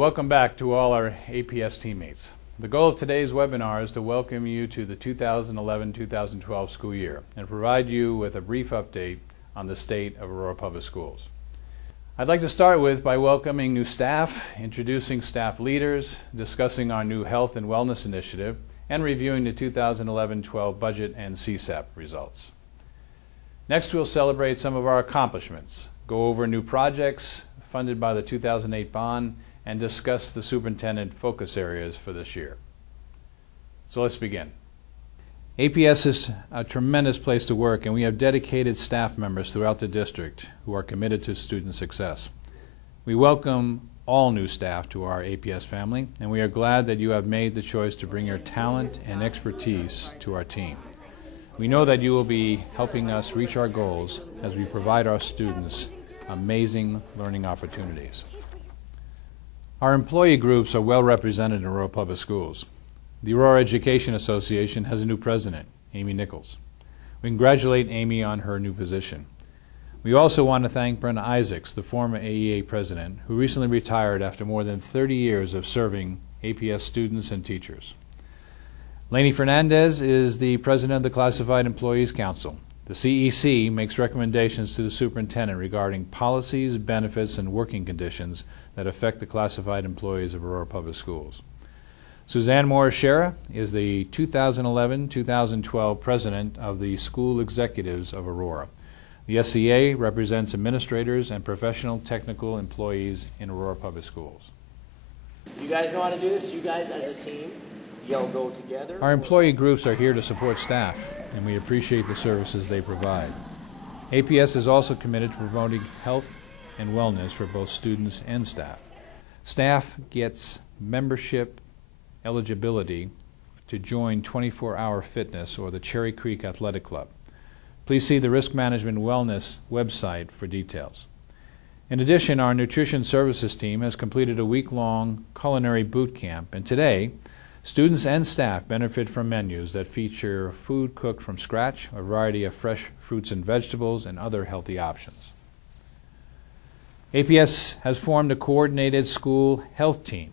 welcome back to all our APS teammates. The goal of today's webinar is to welcome you to the 2011-2012 school year and provide you with a brief update on the state of Aurora Public Schools. I'd like to start by welcoming new staff, introducing staff leaders, discussing our new health and wellness initiative, and reviewing the 2011-12 budget and CSAP results. Next, we'll celebrate some of our accomplishments, go over new projects funded by the 2008 bond, and discuss the superintendent focus areas for this year. So let's begin. APS is a tremendous place to work, and we have dedicated staff members throughout the district who are committed to student success. We welcome all new staff to our APS family, and we are glad that you have made the choice to bring your talent and expertise to our team. We know that you will be helping us reach our goals as we provide our students amazing learning opportunities. Our employee groups are well represented in Aurora Public Schools. The Aurora Education Association has a new president, Amy Nichols. We congratulate Amy on her new position. We also want to thank Brenna Isaacs, the former AEA president, who recently retired after more than 30 years of serving APS students and teachers. Lainey Fernandez is the president of the Classified Employees Council. The CEC makes recommendations to the superintendent regarding policies, benefits, and working conditions that affect the classified employees of Aurora Public Schools. Suzanne Morris-Shera is the 2011-2012 president of the School Executives of Aurora. The SCA represents administrators and professional technical employees in Aurora Public Schools. You guys know how to do this? You guys as a team, you'll go together? Our employee groups are here to support staff, and we appreciate the services they provide. APS is also committed to promoting health and wellness for both students and staff. Staff gets membership eligibility to join 24-Hour Fitness or the Cherry Creek Athletic Club. Please see the Risk Management Wellness website for details. In addition, our nutrition services team has completed a week-long culinary boot camp, and today, students and staff benefit from menus that feature food cooked from scratch, a variety of fresh fruits and vegetables, and other healthy options. APS has formed a coordinated school health team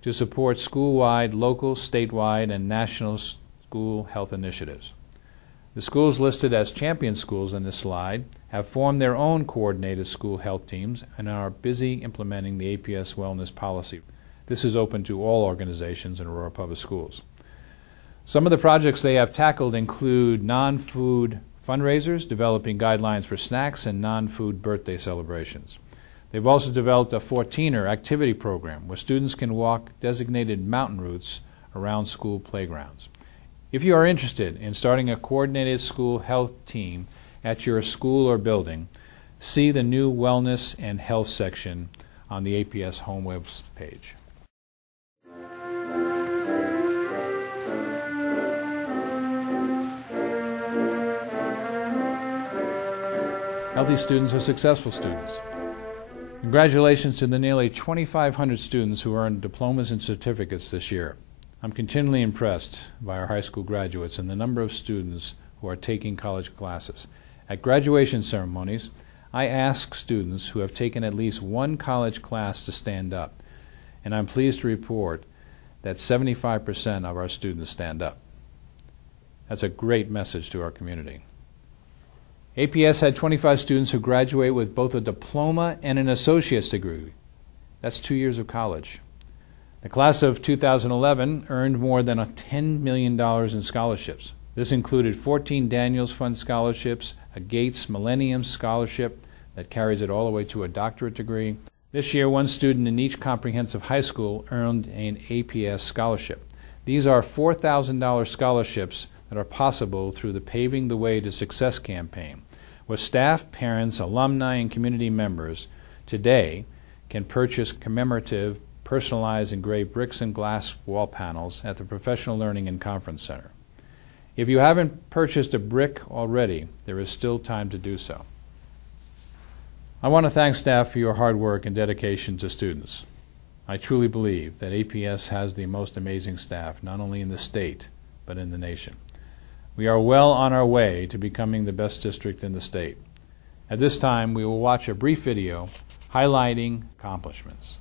to support school-wide, local, statewide, and national school health initiatives. The schools listed as champion schools in this slide have formed their own coordinated school health teams and are busy implementing the APS wellness policy. This is open to all organizations in Aurora Public Schools. Some of the projects they have tackled include non-food fundraisers, developing guidelines for snacks, and non-food birthday celebrations. They've also developed a 14er activity program where students can walk designated mountain routes around school playgrounds. If you are interested in starting a coordinated school health team at your school or building, see the new Wellness and Health section on the APS home web page. Healthy students are successful students. Congratulations to the nearly 2,500 students who earned diplomas and certificates this year. I'm continually impressed by our high school graduates and the number of students who are taking college classes. At graduation ceremonies, I ask students who have taken at least one college class to stand up, and I'm pleased to report that 75% of our students stand up. That's a great message to our community. APS had 25 students who graduate with both a diploma and an associate's degree. That's 2 years of college. The class of 2011 earned more than $10 million in scholarships. This included 14 Daniels Fund scholarships, a Gates Millennium Scholarship that carries it all the way to a doctorate degree. This year, one student in each comprehensive high school earned an APS scholarship. These are $4,000 scholarships that are possible through the Paving the Way to Success campaign, where staff, parents, alumni, and community members today can purchase commemorative, personalized engraved bricks and glass wall panels at the Professional Learning and Conference Center. If you haven't purchased a brick already, there is still time to do so. I want to thank staff for your hard work and dedication to students. I truly believe that APS has the most amazing staff, not only in the state, but in the nation. We are well on our way to becoming the best district in the state. At this time, we will watch a brief video highlighting accomplishments.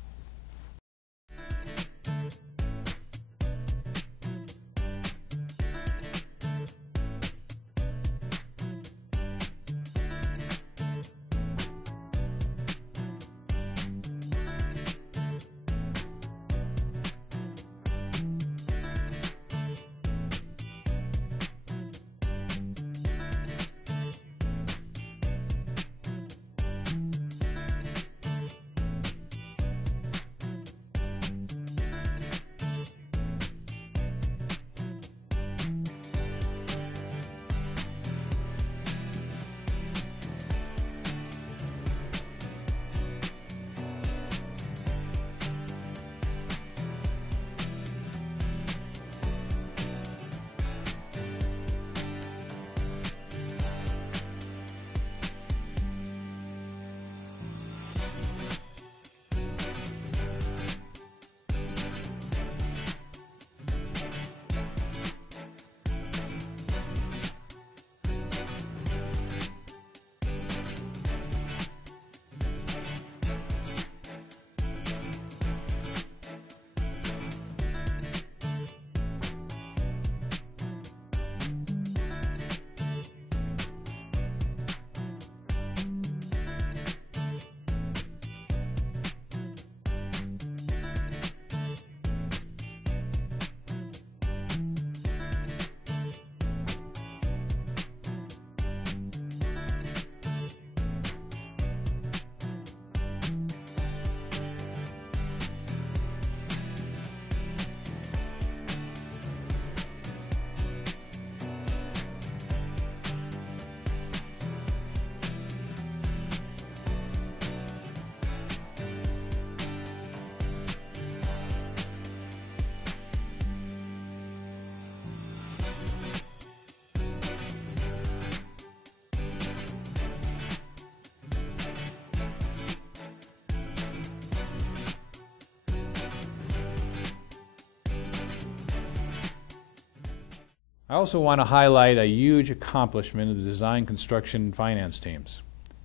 I also want to highlight a huge accomplishment of the design, construction, and finance teams.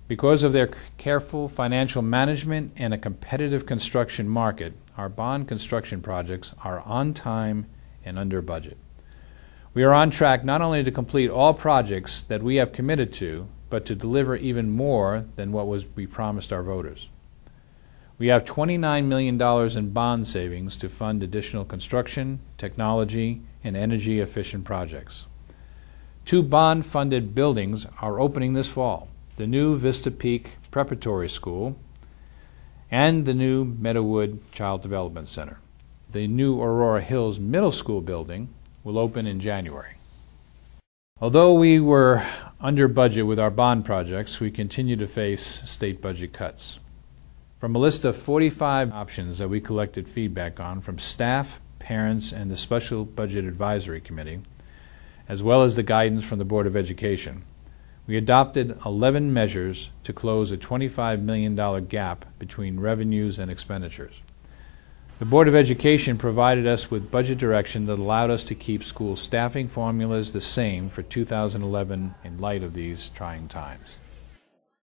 Because of their careful financial management and a competitive construction market, our bond construction projects are on time and under budget. We are on track not only to complete all projects that we have committed to, but to deliver even more than what we promised our voters. We have $29 million in bond savings to fund additional construction, technology, and energy-efficient projects. 2 bond-funded buildings are opening this fall: the new VISTA Peak Preparatory School and the new Meadowood Child Development Center. The new Aurora Hills Middle School building will open in January. Although we were under budget with our bond projects, we continue to face state budget cuts. From a list of 45 options that we collected feedback on from staff, parents, and the Special Budget Advisory Committee, as well as the guidance from the Board of Education, we adopted 11 measures to close a $25 million gap between revenues and expenditures. The Board of Education provided us with budget direction that allowed us to keep school staffing formulas the same for 2011 in light of these trying times.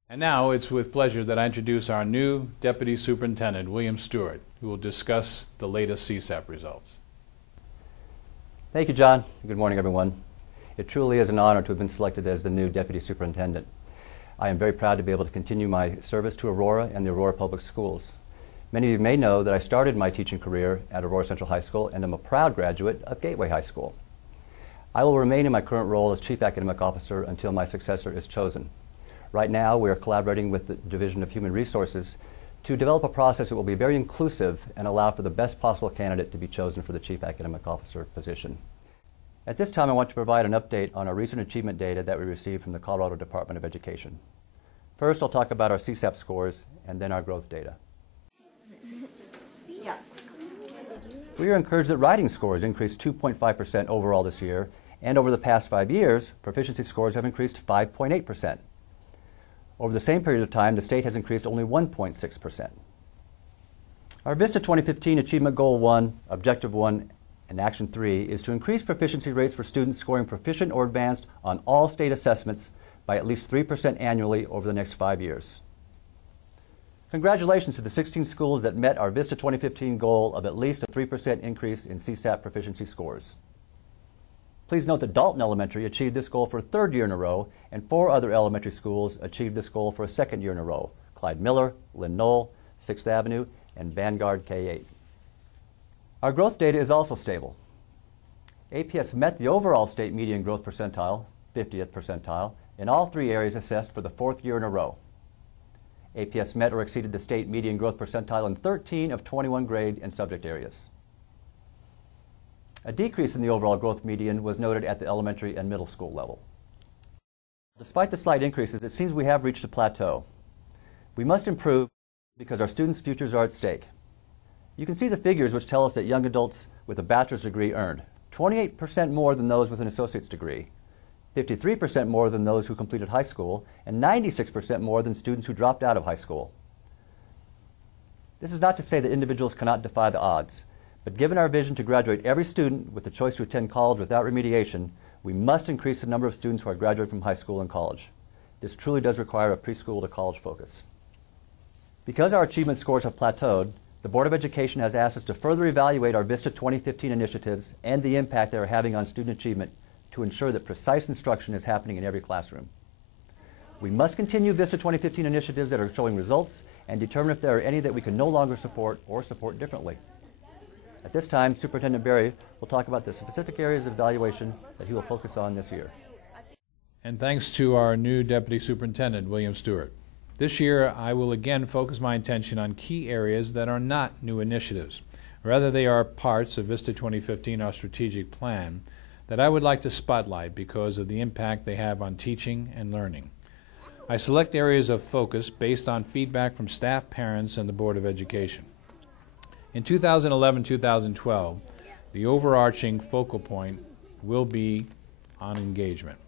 And now it's with pleasure that I introduce our new Deputy Superintendent, William Stewart, who will discuss the latest CSAP results. Thank you, John. Good morning, everyone. It truly is an honor to have been selected as the new Deputy Superintendent. I am very proud to be able to continue my service to Aurora and the Aurora Public Schools. Many of you may know that I started my teaching career at Aurora Central High School and am a proud graduate of Gateway High School. I will remain in my current role as Chief Academic Officer until my successor is chosen. Right now, we are collaborating with the Division of Human Resources to develop a process that will be very inclusive and allow for the best possible candidate to be chosen for the Chief Academic Officer position. At this time, I want to provide an update on our recent achievement data that we received from the Colorado Department of Education. First, I'll talk about our CSAP scores and then our growth data. We are encouraged that writing scores increased 2.5% overall this year, and over the past 5 years, proficiency scores have increased 5.8%. Over the same period of time, the state has increased only 1.6%. Our VISTA 2015 Achievement Goal 1, Objective 1, and Action 3 is to increase proficiency rates for students scoring proficient or advanced on all state assessments by at least 3% annually over the next 5 years. Congratulations to the 16 schools that met our VISTA 2015 goal of at least a 3% increase in CSAP proficiency scores. Please note that Dalton Elementary achieved this goal for a 3rd year in a row, and 4 other elementary schools achieved this goal for a 2nd year in a row: Clyde Miller, Lynn Knoll, 6th Avenue, and Vanguard K-8. Our growth data is also stable. APS met the overall state median growth percentile, 50th percentile, in all 3 areas assessed for the 4th year in a row. APS met or exceeded the state median growth percentile in 13 of 21 grade and subject areas. A decrease in the overall growth median was noted at the elementary and middle school level. Despite the slight increases, it seems we have reached a plateau. We must improve because our students' futures are at stake. You can see the figures which tell us that young adults with a bachelor's degree earned 28% more than those with an associate's degree, 53% more than those who completed high school, and 96% more than students who dropped out of high school. This is not to say that individuals cannot defy the odds, but given our vision to graduate every student with the choice to attend college without remediation, we must increase the number of students who are graduating from high school and college. This truly does require a preschool to college focus. Because our achievement scores have plateaued, the Board of Education has asked us to further evaluate our VISTA 2015 initiatives and the impact they are having on student achievement to ensure that precise instruction is happening in every classroom. We must continue VISTA 2015 initiatives that are showing results and determine if there are any that we can no longer support or support differently. At this time, Superintendent Berry will talk about the specific areas of evaluation that he will focus on this year. And thanks to our new Deputy Superintendent, William Stewart. This year, I will again focus my attention on key areas that are not new initiatives. Rather, they are parts of VISTA 2015, our strategic plan, that I would like to spotlight because of the impact they have on teaching and learning. I select areas of focus based on feedback from staff, parents, and the Board of Education. In 2011-2012, the overarching focal point will be on engagement.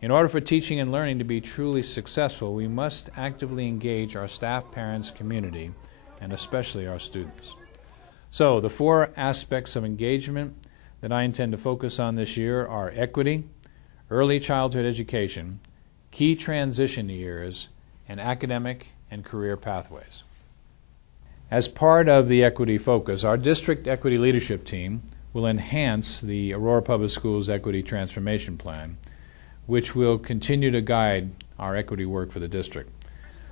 In order for teaching and learning to be truly successful, we must actively engage our staff, parents, community, and especially our students. So, the 4 aspects of engagement that I intend to focus on this year are equity, early childhood education, key transition years, and academic and career pathways. As part of the equity focus, our district equity leadership team will enhance the Aurora Public Schools Equity Transformation Plan, which will continue to guide our equity work for the district.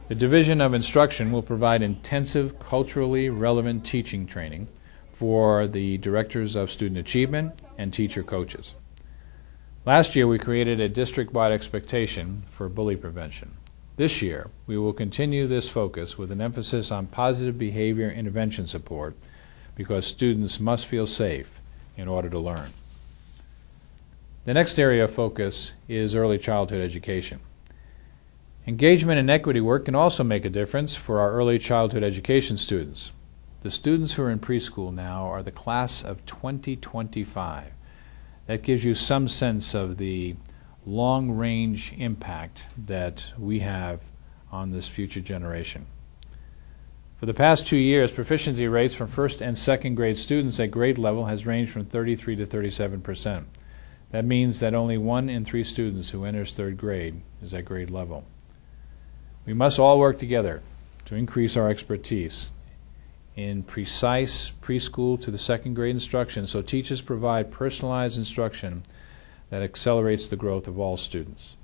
The Division of Instruction will provide intensive, culturally relevant teaching training for the directors of student achievement and teacher coaches. Last year, we created a district-wide expectation for bully prevention. This year, we will continue this focus with an emphasis on positive behavior intervention support because students must feel safe in order to learn. The next area of focus is early childhood education. Engagement in equity work can also make a difference for our early childhood education students. The students who are in preschool now are the class of 2025. That gives you some sense of the long-range impact that we have on this future generation. For the past 2 years, proficiency rates for first and second grade students at grade level has ranged from 33 to 37%. That means that only 1 in 3 students who enters third grade is at grade level. We must all work together to increase our expertise in precise preschool to the second grade instruction so teachers provide personalized instruction that accelerates the growth of all students.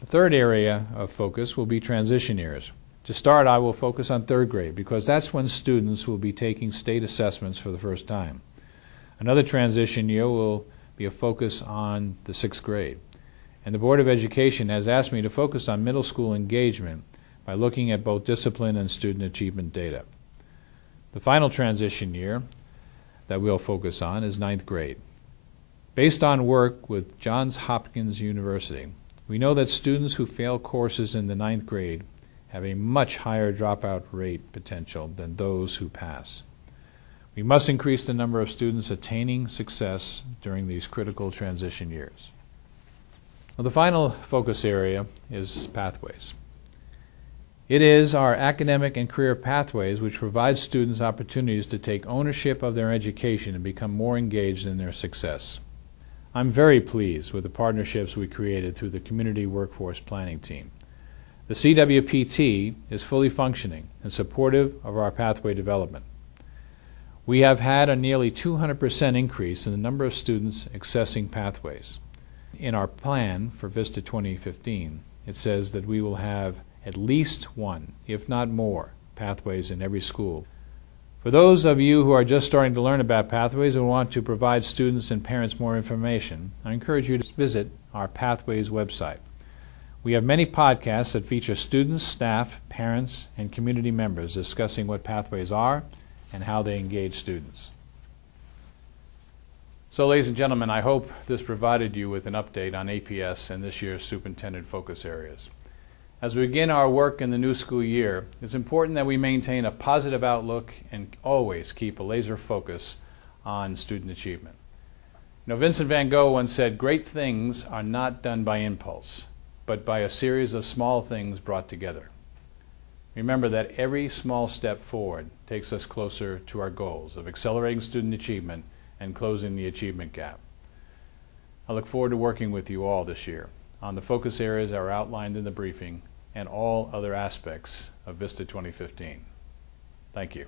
The third area of focus will be transition years. To start, I will focus on third grade because that's when students will be taking state assessments for the first time. Another transition year will be a focus on the sixth grade. And the Board of Education has asked me to focus on middle school engagement by looking at both discipline and student achievement data. The final transition year that we'll focus on is ninth grade. Based on work with Johns Hopkins University, we know that students who fail courses in the ninth grade have a much higher dropout rate potential than those who pass. We must increase the number of students attaining success during these critical transition years. Well, the final focus area is pathways. It is our academic and career pathways which provide students opportunities to take ownership of their education and become more engaged in their success. I'm very pleased with the partnerships we created through the Community Workforce Planning Team. The CWPT is fully functioning and supportive of our pathway development. We have had a nearly 200% increase in the number of students accessing pathways. In our plan for VISTA 2015, it says that we will have at least one, if not more, pathways in every school. For those of you who are just starting to learn about pathways and want to provide students and parents more information, I encourage you to visit our Pathways website. We have many podcasts that feature students, staff, parents, and community members discussing what pathways are and how they engage students. So, ladies and gentlemen, I hope this provided you with an update on APS and this year's superintendent focus areas. As we begin our work in the new school year, it's important that we maintain a positive outlook and always keep a laser focus on student achievement. You know, Vincent van Gogh once said, "Great things are not done by impulse, but by a series of small things brought together." Remember that every small step forward takes us closer to our goals of accelerating student achievement and closing the achievement gap. I look forward to working with you all this year on the focus areas that are outlined in the briefing and all other aspects of VISTA 2015. Thank you.